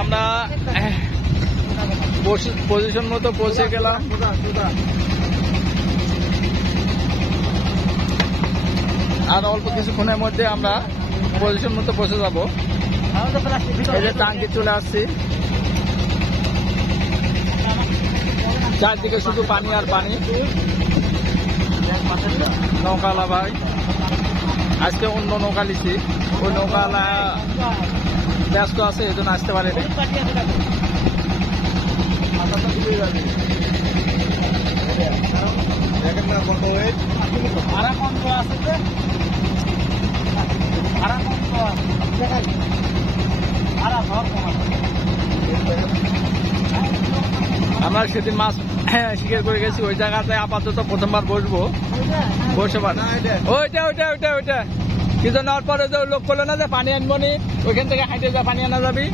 আমরা পজিশন মতো পৌঁছে গেলাম। আর অল্প কিছুক্ষণের মধ্যে আমরা পজিশন মতো পৌঁছে যাব। এই যে টাঙ্কি চলে আসছি, চারদিকে শুধু পানি আর পানি। নৌকালা ভাই আজকে অন্য নৌকা নিচ্ছি, ওই নৌকালা ব্যস্ত আছে, এই জন্য আসতে পারেনি। আমরা সেদিন মাছ শিকার করে গেছি, ওই জায়গাতে আপাতত প্রথমবার বসবো। বসে পারে ওইটা ওইটা ওইটা ওইটা কিছু নেওয়ার পরে যে লোক করলো না যে পানি আনবো নি, ওইখান থেকে হাঁটে যা পানি আনা যাবি।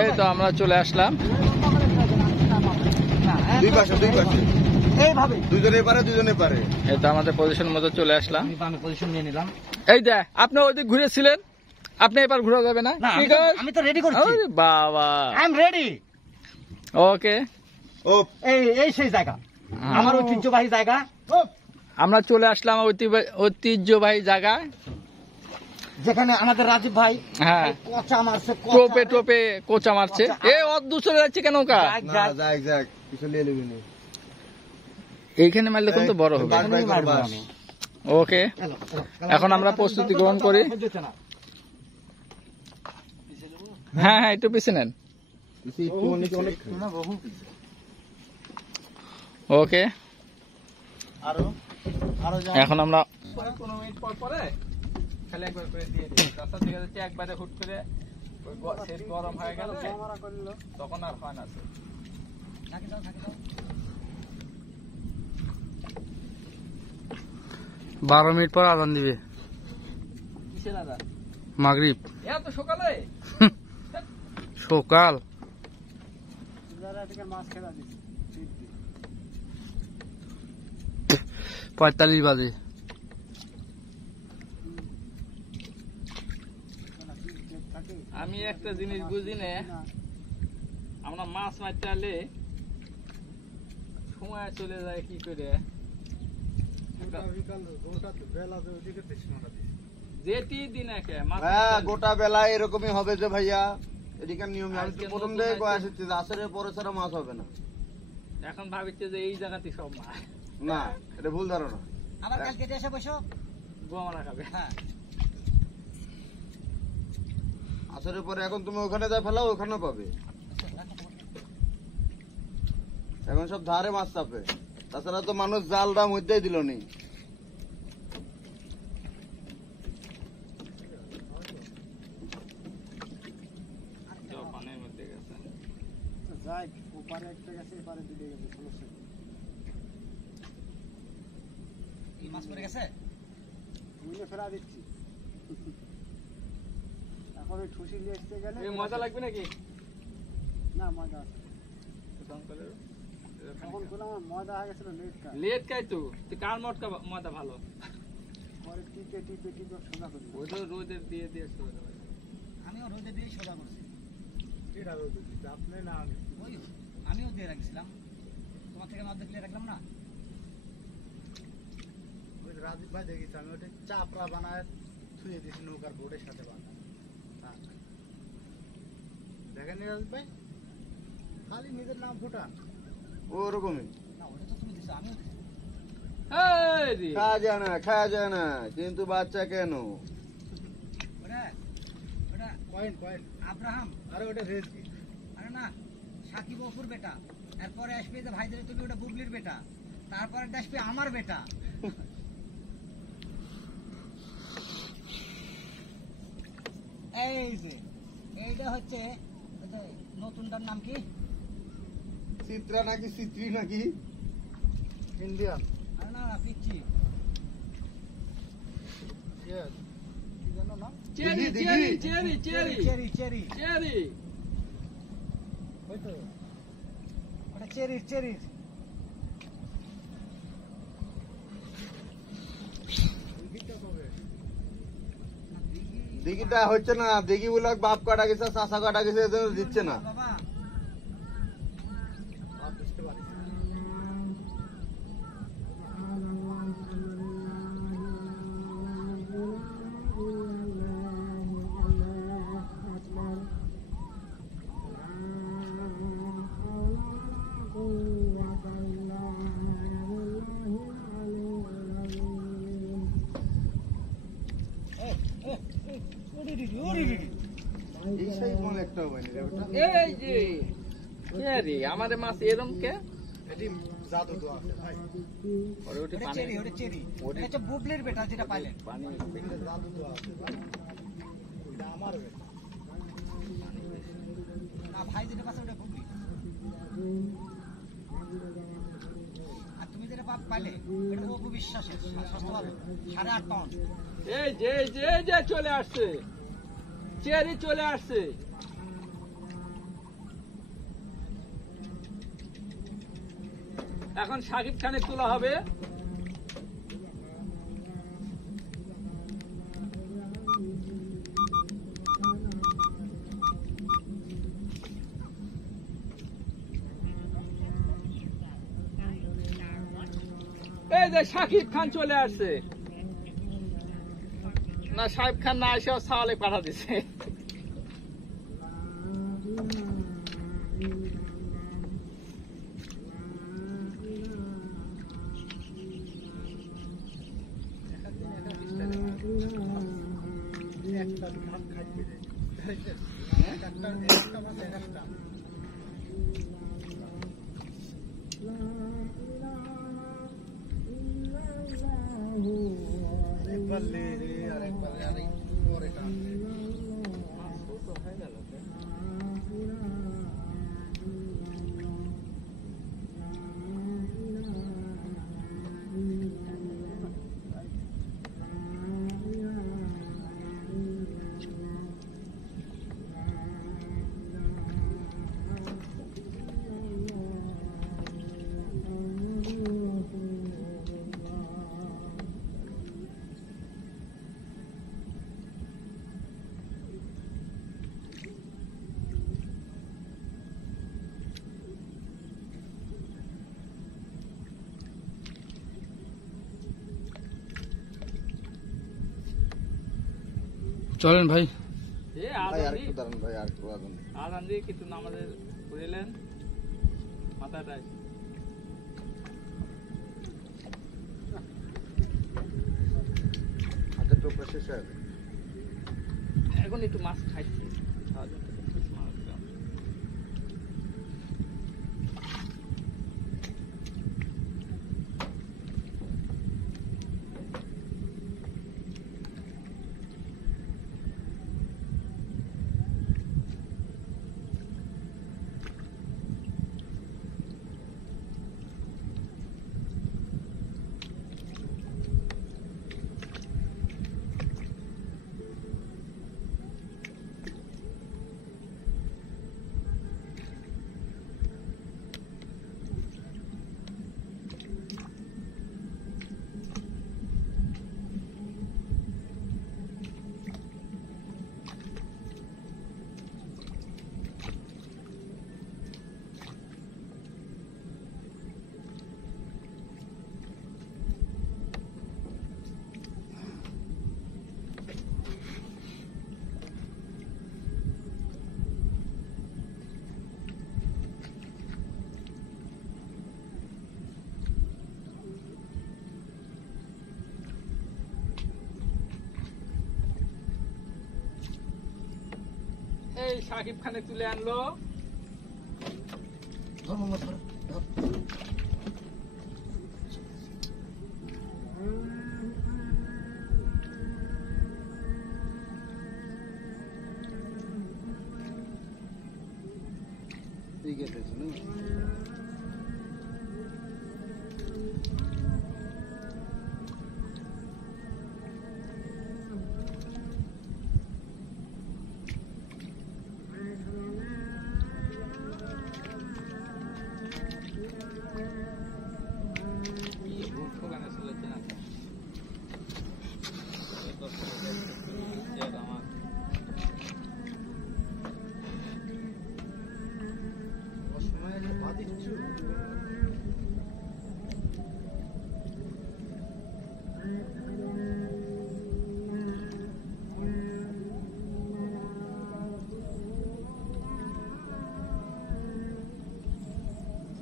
এই তো আমরা চলে আসলাম। এই তো আমাদের পজিশন মতো চলে আসলাম। এই যে আপনি ওইদিক ঘুরেছিলেন, আপনি এবার ঘুরা যাবে না? আমি তো রেডি করছি বাবা, আই এম রেডি। ওকে, এই সেই জায়গা, আমার ঐতিহ্যবাহী জায়গা। আমরা চলে আসলাম ঐতিহ্যবাহী জায়গায়, যেখানে আমাদের রাজীব ভাই হ্যাঁ কোচা মারছে, টোপে টোপে কোচা মারছে। এ অদ্ভুত চলে যাচ্ছে কেন? এইখানে মারলে কিন্তু বড় হবে। ওকে, এখন আমরা প্রস্তুতি গ্রহণ করি। হ্যাঁ হ্যাঁ, একটু পিছিয়ে নেন। ওকে, এখন আমরা 15 মিনিট পরে খালি একবার করে দিয়ে দিই। তাছাড়া দেখা যাচ্ছে একবারে হুট করে গরম হয়ে গেল, তখন আর হয় না। 12 মিনিট পর আজান দিবে। কিসের আজান? মাগরিব। এত সকালে? সকাল 45 বাজে। আমি একটা জিনিস বুঝি না, আমরা মাছ মারতে আলে সময় চলে যায় কি করে। যেটি দিন গোটা বেলা এরকমই হবে যে ভাইয়া, এদিকে নিয়ম। আমি তো প্রথম থেকে কয়ে আসছি যে আসরের পরে ছাড়া মাছ হবে না। এখন ভাবিচ্ছে যে এই জায়গাতে সব মাছ। না, এটা ভুল ধারণা। আবার কালকে এসে বসো, গোয়ামারা খাবে। হ্যাঁ, আসরের পরে এখন তুমি ওখানে যা ফেলাও ওখানে পাবে। এখন সব ধারে মাছ চাপে, তাছাড়া তো মানুষ জালটা মধ্যেই দিল নি। মাছ পড়ে গেছে, ফেলা দিচ্ছি। এখন ওই ঠুসি নিয়ে আসতে গেলে মজা লাগবে নাকি? না, মজা আছে। তখন কোনো আমার মজা হয়ে গেছিল লেট খাই তো কার মজা ভালো। পরে টিপে টিপে টিপে সোজা করি। ওইটা রোদে দিয়ে দিয়ে সোজা। আমিও রোদে দিয়ে সোজা করছি। এটা রোদে দিচ্ছি, আপনি না আমি। ওই আমিও দিয়ে রাখছিলাম, তোমার থেকে মাছ দেখলে রাখলাম না। ওই রাজীব ভাই দেখেছি, আমি ওটা চাপড়া বানায় ছুঁয়ে দিয়েছি নৌকার বোর্ডের সাথে বানায়। দেখেন রাজীব ভাই, খালি নিজের নাম ফোটা ওরকমই না, ওটা তো তুমি দিছো, আমিও দিছি। খাওয়া যায় না, কিন্তু বাচ্চা কেন? ওটা ওটা কয়েন কয়েন আব্রাহাম, আরে ওটা রেজকি। আরে না, সাকিব অপুর বেটা, এরপরে আসবে যে ভাইদের তুমি ওটা বুবলির বেটা, তারপরে আসবে আমার বেটা। এই যে এইটা হচ্ছে নতুনটার নাম কি? চিত্রা নাকি চিত্রি নাকি ইন্ডিয়ান। আরে না না, পিচ্ছি কি জানো না? Cherry cherry cherry cherry cherry cherry cherry, ওই তো ওটা চেরি চেরি। দিঘিটা কবে? দিঘি দিঘিটা হচ্ছে না, দিঘি গুলো বাপ কাটা গেছে, চাষা কাটা গেছে, এজন্য দিচ্ছে না। বাবা আর বুঝতে পারিস না। এই সেই মনে একটা হয়নি রে বেটা। এই যে কে রে আমাদের মাছ এরম কে এটি জাদু তো আছে ভাই, ওরে ওঠে ওটা পানি চেরি, ওটা চেরি। এটা হচ্ছে বুবলির বেটা যেটা পাইলেন। পানি এটা জাদু তো আছে ভাই, এটা আমার বেটা। না ভাই যেটা পাচ্ছে ওটা বুবলি। আর তুমি যেটা পাইলে এটা অপবিশ্বাসের, সস্তা ভালো, 8.5 পাউন্ড। এই যে চলে আসছে, চেরি চলে আসছে। এখন সাকিব খানের তোলা হবে। এই যে সাকিব খান চলে আসছে। না সাহেব খান না এসে সাওয়ালে পাঠা দিছে। একটা ভাত খাইতে দে, একটা মাছ একটা। আরেকবার লে রে, আরেকবার পরে টান দে। চলেন ভাই। এ ভাই আর একটু দাঁড়ান ভাই, আর একটু দাঁড়ান। আজান দিয়ে কিছু নামাজের পড়িলেন মাথাটায়। হাতের টোপটা শেষ হয়ে গেছে। এখন একটু মাছ খাইছি। এই সাকিব খানে তুলে আনলো। ধর মামা, ধর, ধর। ঠিক আছে শুনুন। আমার কিচ্ছু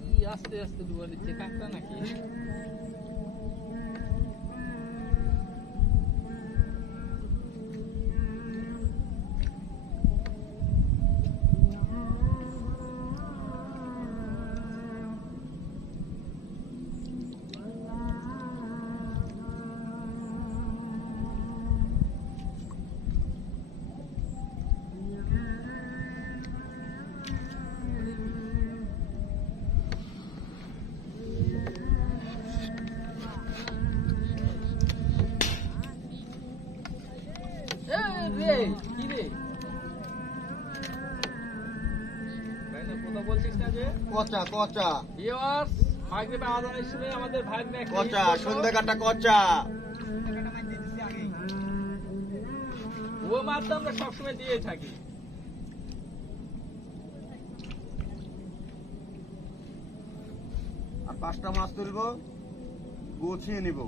কি আস্তে আস্তে ডুবা দিচ্ছে কাকটা নাকি? রে কি রে ভাই না কথা বলছিস না যে কচা কচা ভিউয়ার্স মাগরিবে আজানের সময় আমাদের ভাই না কচা সন্ধ্যা কাটা কচা। টাকাটা মাইর দিয়ে দিছি আগেই। ও মাছ তো আমরা সবসময় দিয়ে থাকি। আর 5টা মাছ তুলবো, গুছিয়ে নিব।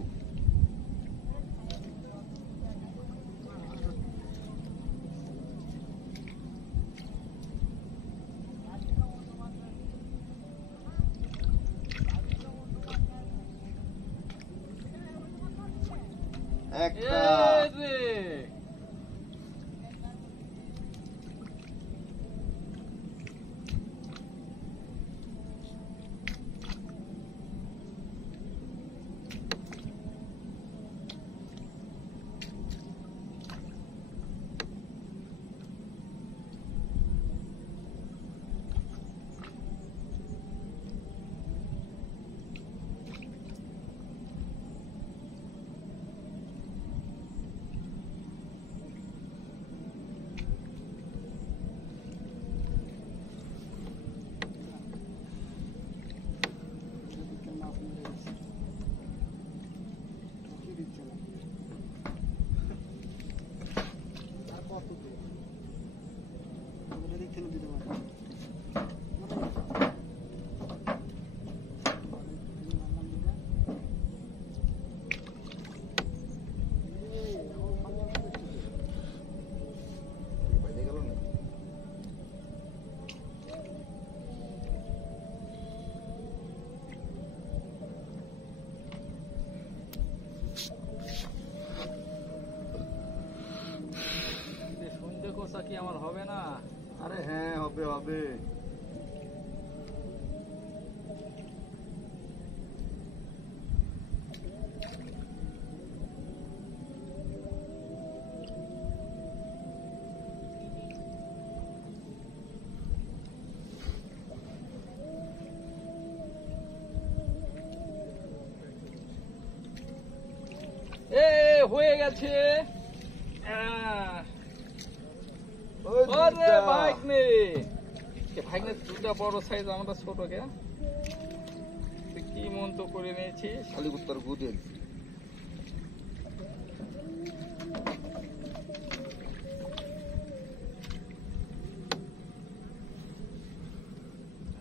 একটা রে বাইরে গেল না। সন্ধ্যে কোষা কি আমার হবে না? আরে হ্যাঁ, হবে হবে। এ হয়ে গেছে। ওই ওরে দুইটা। ভাগ্নে ভাগ্নে দুটা বড় সাইজ, আমরা ছোট কে তুই কি মন তো করে নিয়েছিস? খালি উত্তর গুদেন।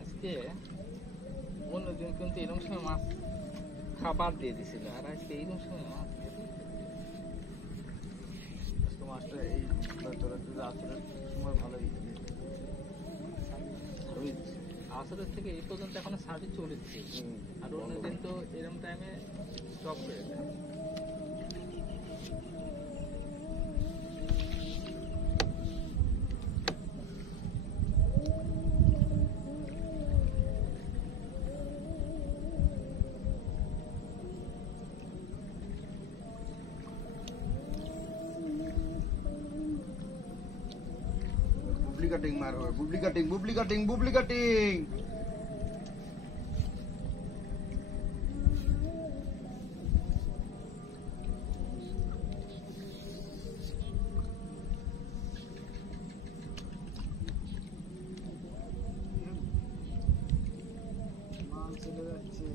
আজকে অন্যদিন কিন্তু এরকম সময় মাছ খাবার দিয়ে দিছিল, আর আজকে এইরকম সময় মাছ দিয়ে দিছে। আজকে মাছটা এই তোরা যদি আসরের সময় ভালোই ভালোই দিছে। আসরের থেকে এই পর্যন্ত এখনো সার্ভিস চলেছে, আর অন্যদিন তো এরকম টাইমে স্টপ হয়ে যায়। बुबली कटिंग मार रहा है, Bubli cutting Bubli cutting Bubli cutting. মাল চলে যাচ্ছে